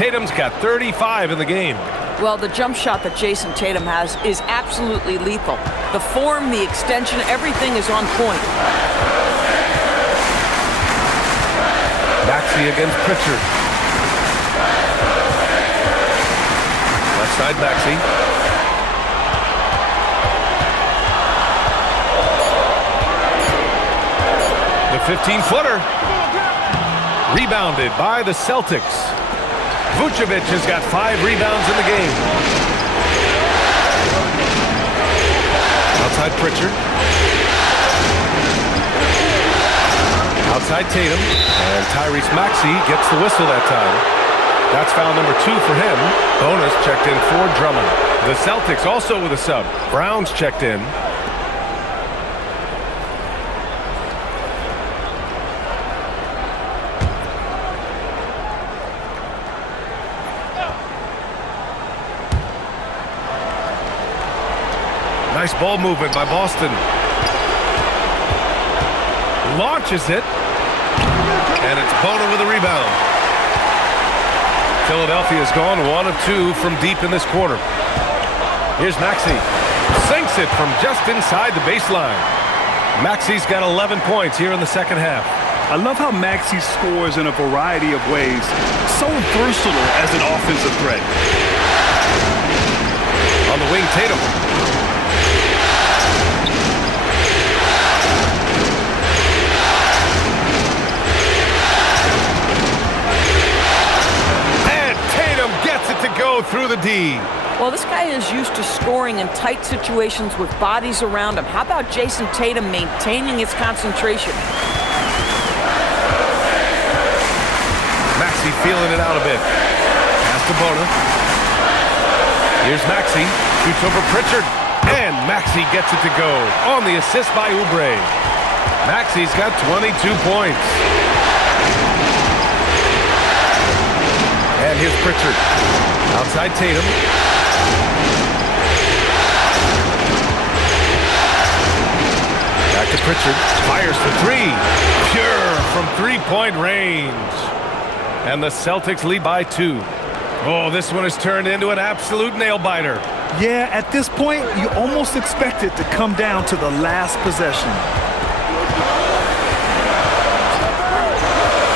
Tatum's got 35 in the game. Well, the jump shot that Jason Tatum has is absolutely lethal. The form, the extension, everything is on point. Maxey against Pritchard. Left side Maxey. The 15-footer. Rebounded by the Celtics. Vucevic has got 5 rebounds in the game. Outside Pritchard. Outside Tatum. And Tyrese Maxey gets the whistle that time. That's foul number 2 for him. Bonus checked in for Drummond. The Celtics also with a sub. Brown's checked in. Nice ball movement by Boston. Launches it. And it's Bona with a rebound. Philadelphia's gone 1 of 2 from deep in this quarter. Here's Maxey. Sinks it from just inside the baseline. Maxey's got 11 points here in the second half. I love how Maxey scores in a variety of ways. So versatile as an offensive threat. On the wing, Tatum. And Tatum gets it to go through the D. Well, this guy is used to scoring in tight situations with bodies around him. How about Jason Tatum maintaining his concentration? Maxey feeling it out a bit. Pass to Bona. Here's Maxey. Shoots over Pritchard. And Maxey gets it to go on the assist by Oubre. Maxey's got 22 points. And here's Pritchard. Outside Tatum. Back to Pritchard. Fires for three. Pure from three-point range. And the Celtics lead by 2. Oh, this one has turned into an absolute nail-biter. Yeah, at this point, you almost expect it to come down to the last possession.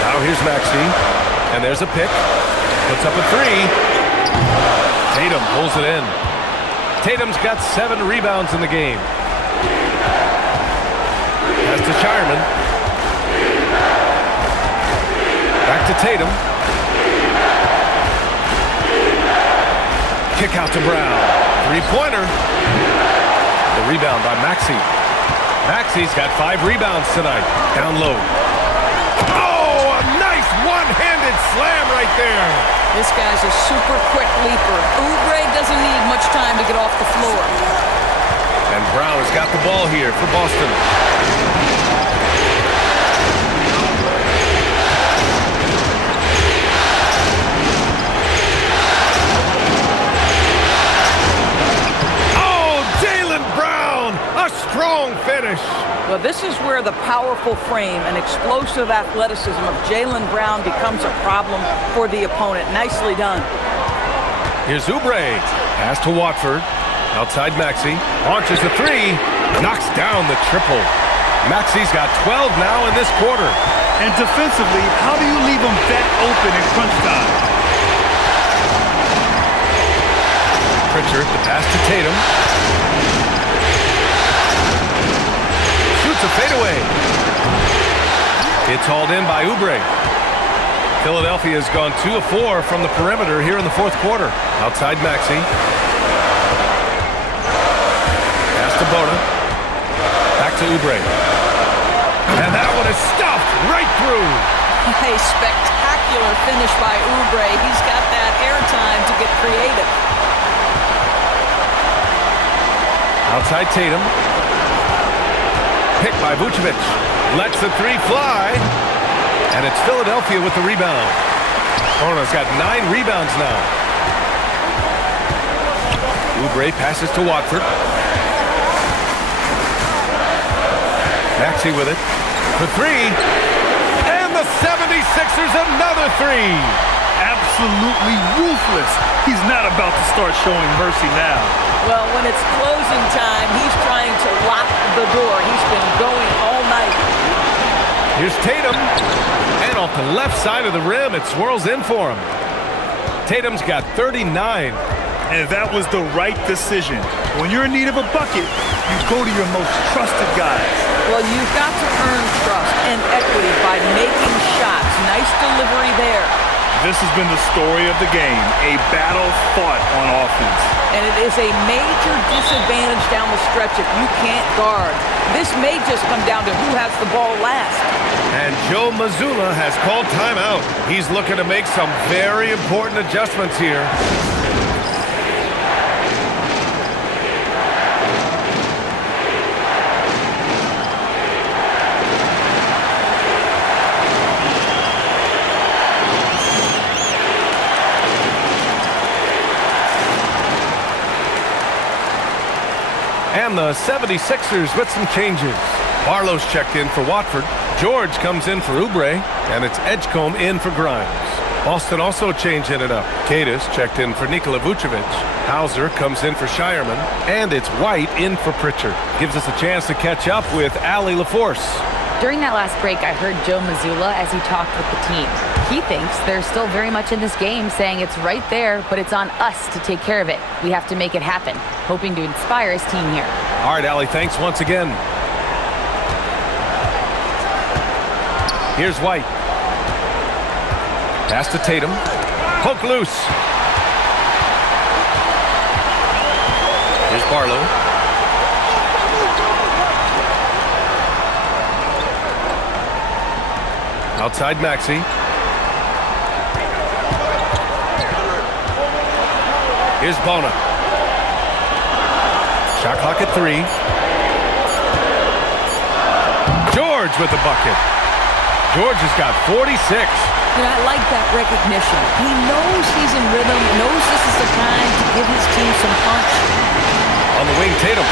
Now here's Maxey. And there's a pick. Puts up a three. Tatum pulls it in. Tatum's got 7 rebounds in the game. Pass to Shireman. Back to Tatum. Kick out to Brown. Three-pointer. The rebound by Maxey. Maxey's got 5 rebounds tonight. Down low. Oh, a nice one-handed slam right there. This guy's a super quick leaper. Oubre doesn't need much time to get off the floor. And Brown has got the ball here for Boston. Strong finish. Well, this is where the powerful frame and explosive athleticism of Jaylen Brown becomes a problem for the opponent. Nicely done. Here's Oubre. Pass to Watford. Outside Maxey. Launches the three. Knocks down the triple. Maxey's got 12 now in this quarter. And defensively, how do you leave them that open in crunch time? Pritchard, the pass to Tatum. A fadeaway. It's hauled in by Oubre. Philadelphia has gone 2 of 4 from the perimeter here in the 4th quarter. Outside Maxey. Pass to Bona. Back to Oubre. And that one is stuffed right through. A spectacular finish by Oubre. He's got that airtime to get creative. Outside Tatum. Picked by Vucevic. Lets the three fly. And it's Philadelphia with the rebound. Hornets got 9 rebounds now. Oubre passes to Watford. Maxey with it. For 3. And the 76ers another 3. Absolutely ruthless. He's not about to start showing mercy now. Well, when it's closing time, he's trying to lock the door. He's been going all night. Here's Tatum. And off the left side of the rim, it swirls in for him. Tatum's got 39. And that was the right decision. When you're in need of a bucket, you go to your most trusted guys. Well, you've got to earn trust and equity by making shots. Nice delivery there. This has been the story of the game, a battle fought on offense. And it is a major disadvantage down the stretch if you can't guard. This may just come down to who has the ball last. And Joe Mazzulla has called timeout. He's looking to make some very important adjustments here. And the 76ers with some changes. Barlow's checked in for Watford. George comes in for Oubre. And it's Edgecombe in for Grimes. Boston also changing it up. Kadis checked in for Nikola Vucevic. Hauser comes in for Shireman. And it's White in for Pritchard. Gives us a chance to catch up with Allie LaForce. During that last break, I heard Joe Mazzulla as he talked with the team. He thinks they're still very much in this game, saying it's right there, but it's on us to take care of it. We have to make it happen, hoping to inspire his team here. All right, Allie, thanks once again. Here's White. Pass to Tatum. Poke loose. Here's Barlow. Outside Maxey. Here's Bona. Shot clock at 3. George with the bucket. George has got 46. I like that recognition. He knows he's in rhythm, knows this is the time to give his team some punch. On the wing, Tatum.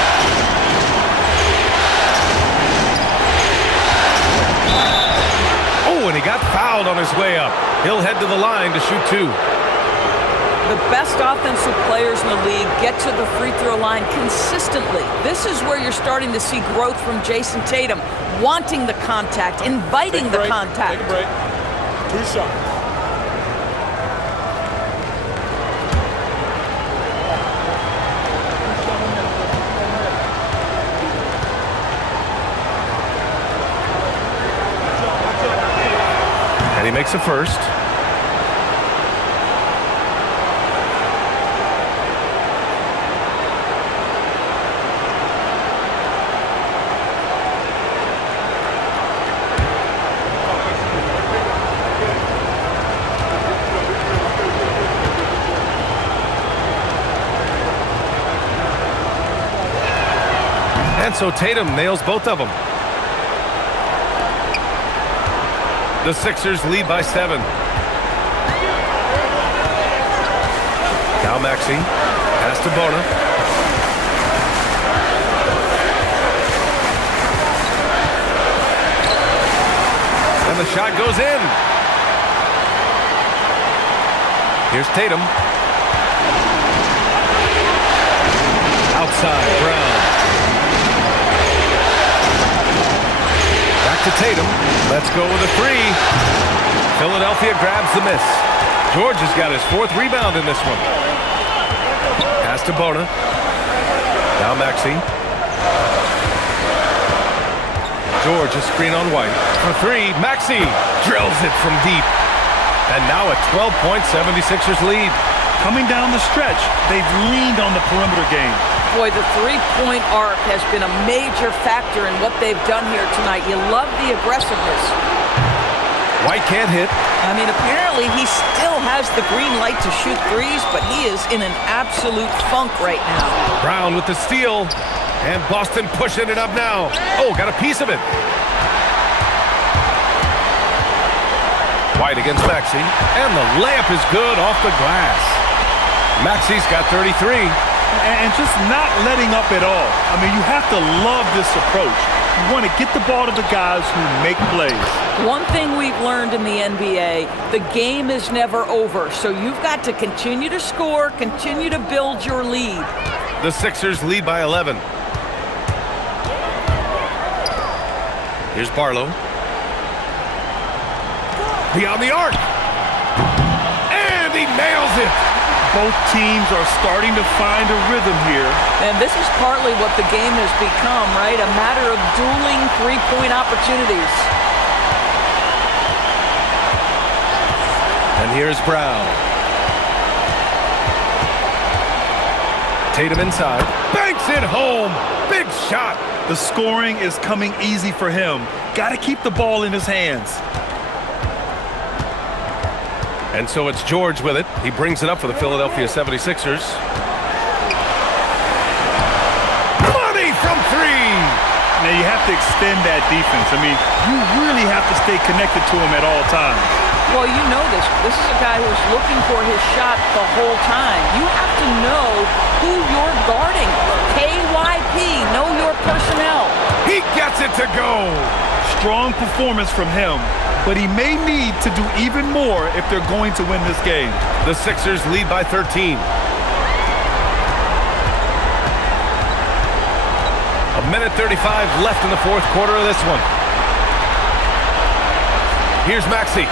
Oh, and he got fouled on his way up. He'll head to the line to shoot 2. The best offensive players in the league get to the free throw line consistently. This is where you're starting to see growth from Jason Tatum, wanting the contact, inviting the contact. Take a break. 2 shots. And he makes a first. And so Tatum nails both of them. The Sixers lead by 7. Now Maxey. Pass to Bona. And the shot goes in. Here's Tatum. Outside, Brown. To Tatum. Let's go with a 3. Philadelphia grabs the miss. George has got his 4th rebound in this one. Pass to Bona. Now Maxey. George a screen on White. For 3. Maxey drills it from deep. And now a 12-point 76ers lead. Coming down the stretch, they've leaned on the perimeter game. Boy, the three-point arc has been a major factor in what they've done here tonight. You love the aggressiveness. White can't hit. I mean, apparently he still has the green light to shoot threes, but he is in an absolute funk right now. Brown with the steal. And Boston pushing it up now. Oh, got a piece of it. White against Maxey. And the layup is good off the glass. Maxey's got 33. And just not letting up at all. I mean, you have to love this approach. You want to get the ball to the guys who make plays. One thing we've learned in the NBA, the game is never over. So you've got to continue to score, continue to build your lead. The Sixers lead by 11. Here's Barlow. Beyond the arc. And he nails it. Both teams are starting to find a rhythm here. And this is partly what the game has become, right? A matter of dueling three-point opportunities. And here's Brown. Tatum inside. Banks it home. Big shot. The scoring is coming easy for him. Got to keep the ball in his hands. And so it's George with it. He brings it up for the Philadelphia 76ers. Money from 3! Now you have to extend that defense. I mean, you really have to stay connected to him at all times. Well, you know this. This is a guy who's looking for his shot the whole time. You have to know who you're guarding. KYP, know your personnel. He gets it to go. Strong performance from him, but he may need to do even more if they're going to win this game. The Sixers lead by 13. A minute 35 left in the fourth quarter of this one. Here's Maxey.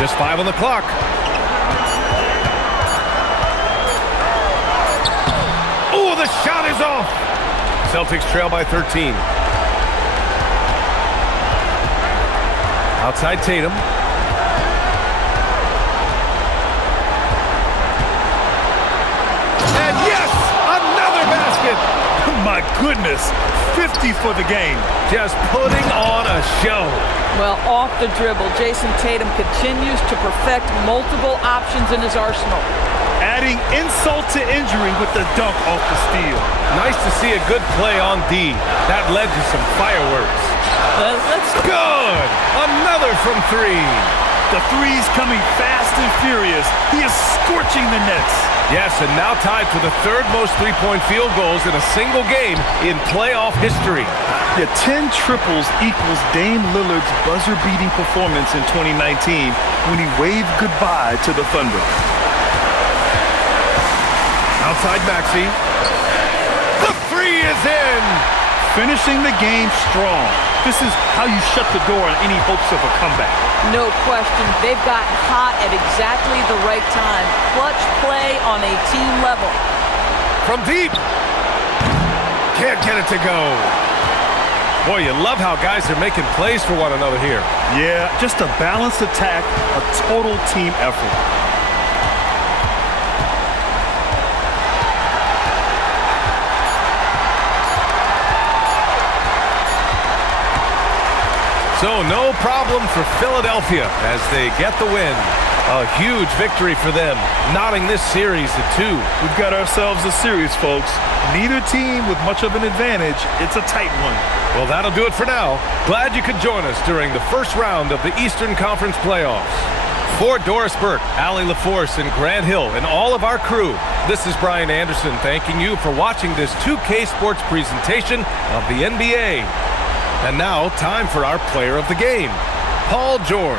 Just 5 on the clock. Oh, the shot is off. Celtics trail by 13. Outside Tatum. And yes, another basket. My goodness, 50 for the game. Just putting on a show. Well, off the dribble, Jason Tatum continues to perfect multiple options in his arsenal. Adding insult to injury with the dunk off the steal. Nice to see a good play on D. That led to some fireworks. Let's go. Good. Another from 3. The three's coming fast and furious. He is scorching the Nets. Yes, and now tied for the 3rd most three-point field goals in a single game in playoff history. The 10 triples equals Dame Lillard's buzzer-beating performance in 2019 when he waved goodbye to the Thunder. Outside Maxey. The 3 is in. Finishing the game strong. This is how you shut the door on any hopes of a comeback. No question. They've gotten hot at exactly the right time. Clutch play on a team level. From deep. Can't get it to go. Boy, you love how guys are making plays for one another here. Yeah, just a balanced attack, a total team effort. So no problem for Philadelphia as they get the win. A huge victory for them, knotting this series at 2. We've got ourselves a series, folks. Neither team with much of an advantage. It's a tight one. Well, that'll do it for now. Glad you could join us during the first round of the Eastern Conference playoffs. For Doris Burke, Allie LaForce, and Grant Hill, and all of our crew, this is Brian Anderson thanking you for watching this 2K Sports presentation of the NBA. And now, time for our player of the game, Paul George.